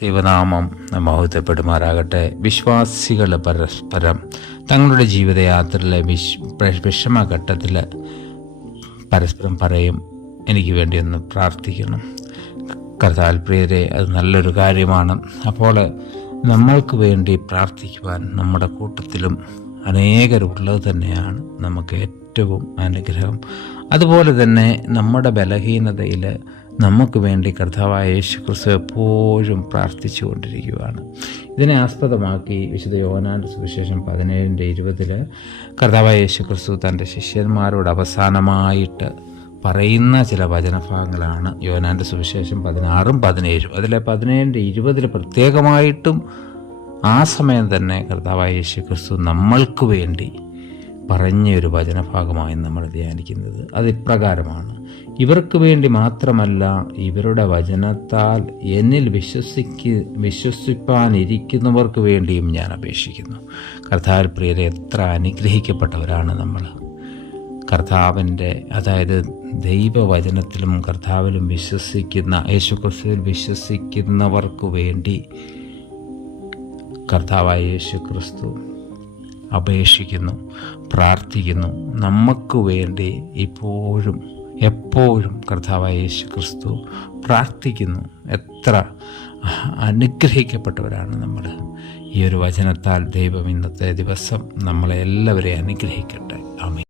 ദൈവനാമം മഹത്വപ്പെടുമാറാകട്ടെ. വിശ്വാസികൾ പരസ്പരം തങ്ങളുടെ ജീവിതയാത്രയിലെ വിഷമഘട്ടത്തിൽ പരസ്പരം പറയും, എനിക്ക് വേണ്ടി ഒന്ന് പ്രാർത്ഥിക്കണം. കർത്താവിൽ പ്രിയരെ, അത് നല്ലൊരു കാര്യമാണ്. അപ്പോൾ നമ്മൾക്ക് വേണ്ടി പ്രാർത്ഥിക്കുവാൻ നമ്മുടെ കൂട്ടത്തിലും അനേകരുള്ളത് തന്നെയാണ് നമുക്ക് ഏറ്റവും അനുഗ്രഹം. അതുപോലെ തന്നെ നമ്മുടെ ബലഹീനതയിൽ നമുക്ക് വേണ്ടി കർത്താവായ യേശുക്രിസ്തു എപ്പോഴും പ്രാർത്ഥിച്ചു കൊണ്ടിരിക്കുകയാണ്. ഇതിനെ ആസ്പദമാക്കി വിശുദ്ധ യോഹന്നാന്റെ സുവിശേഷം 17:20 കർത്താവായ യേശുക്രിസ്തു തൻ്റെ ശിഷ്യന്മാരോട് അവസാനമായിട്ട് പറയുന്ന ചില വചനഭാഗങ്ങളാണ് യോഹന്നാന്റെ സുവിശേഷം 16-17. അതിലെ 17:20 പ്രത്യേകമായിട്ടും ആ സമയം തന്നെ കർത്താവായ യേശുക്രിസ്തു നമ്മൾക്ക് വേണ്ടി പറഞ്ഞൊരു വചനഭാഗമായി നമ്മൾ ധ്യാനിക്കുന്നത് അത് ഇപ്രകാരമാണ്: ഇവർക്ക് വേണ്ടി മാത്രമല്ല, ഇവരുടെ വചനത്താൽ എന്നിൽ വിശ്വസിപ്പാനിരിക്കുന്നവർക്ക് വേണ്ടിയും ഞാൻ അപേക്ഷിക്കുന്നു. കർത്താവിൽ പ്രിയരെ, എത്ര അനുഗ്രഹിക്കപ്പെട്ടവരാണ് നമ്മൾ. കർത്താവിൻ്റെ, അതായത് ദൈവവചനത്തിലും കർത്താവിലും വിശ്വസിക്കുന്ന, യേശുക്രിസ്തുവിൽ വിശ്വസിക്കുന്നവർക്ക് വേണ്ടി കർത്താവായ യേശുക്രിസ്തു അപേക്ഷിക്കുന്നു, പ്രാർത്ഥിക്കുന്നു. നമുക്ക് വേണ്ടി ഇപ്പോഴും എപ്പോഴും കർത്താവായ യേശുക്രിസ്തു പ്രാർത്ഥിക്കുന്നു. എത്ര അനുഗ്രഹിക്കപ്പെട്ടവരാണ് നമ്മൾ. ഈ ഒരു വചനത്താൽ ദൈവം ഇന്നത്തെ ദിവസം നമ്മളെ എല്ലാവരെയും അനുഗ്രഹിക്കട്ടെ. ആമേൻ.